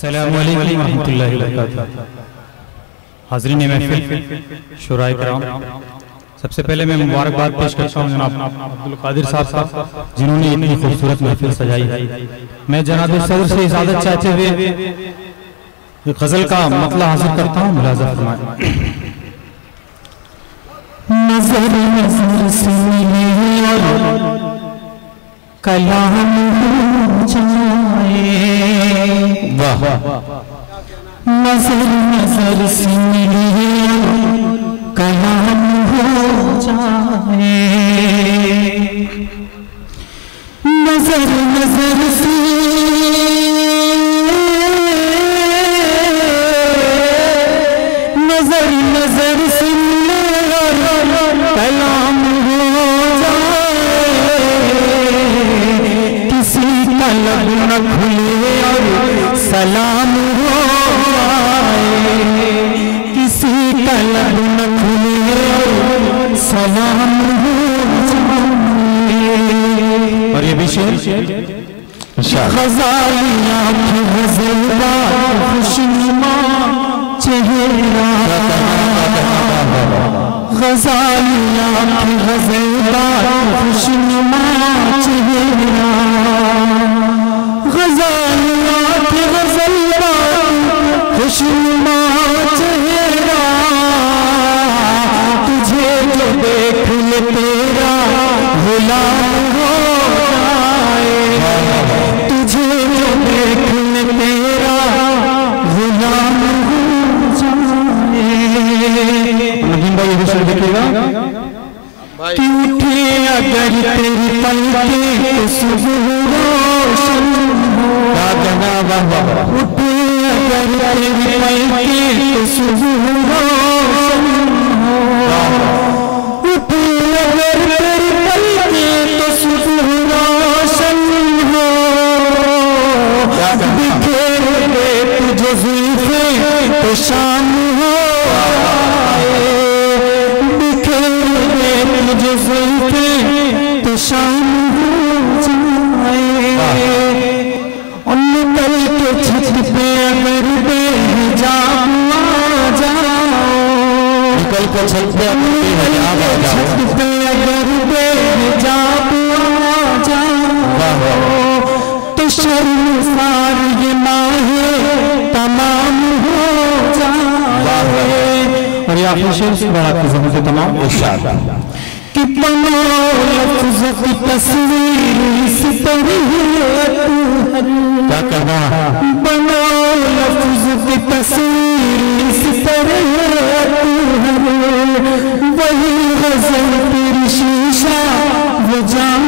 अस्सलामु अलैकुम रहमतुल्लाहि व बरकातुहू। हाज़रीन महफ़िल, शुराए किराम, सबसे पहले मैं मुबारकबाद पेश करता हूँ जनाब अब्दुल कादिर साहब जिन्होंने इतनी खूबसूरत महफिल सजाई है। मैं जनाब सदर से इजाज़त चाहते हुए गजल का मतला हासिल करता हूँ, मुलाज़ा फरमाएं। नज़र नज़र से मिले और कलाम हो जाए, वाह, नज़र नज़र से मिले और कलाम हो जाए, नज़र नज़र से नज़र नज़र से कलाम हो जाए, किसी का लब न खुले और सलाम हो जाए, किसी का लब न खुले और सलाम हो जाए। और ये भी शेर ग़ज़ालियाँ की ग़ज़लबार खुशनुमा चेहरा, ग़ज़ालियाँ की ग़ज़लबार खुशनुमा चेहरा, ग़ज़ालियाँ की ग़ज़लबार खुशनुमा चेहरा, तुझे जो देख ले तेरा गुलाम हो जाए, तुझे जो देख ले तेरा गुलाम हो जाए। नदीम भाई ये शेर देखिएगा कि उठे अगर तेरी पलकें तो सुबह रोशन हो, उठे अगर तेरी पलकें तो सुबह रोशन हो, उठे अगर तेरी पलकें तो सुबह रोशन हो, बिखेर दे तुझे ज़ुल्फ़े तो शाम हो आए, बिखेर दे तुझे ज़ुल्फ़े तो शाम हो जाए। और निकल के छत पे अगर बेहिजाब आ जाओ, निकल के छत पे अगर बेहिजाब आ जाओ, तो शर्मसार ये माहे तमाम हो जाए। और ये आखिरी शेर बड़ा ज़मीन के तमाम इरशाद कि बनो लफ्ज़ की तस्वीर इस तरह क्या कहना, बनो लफ्ज़ की तस्वीर इस तरह वही गज़ल तेरी शीशा वो जान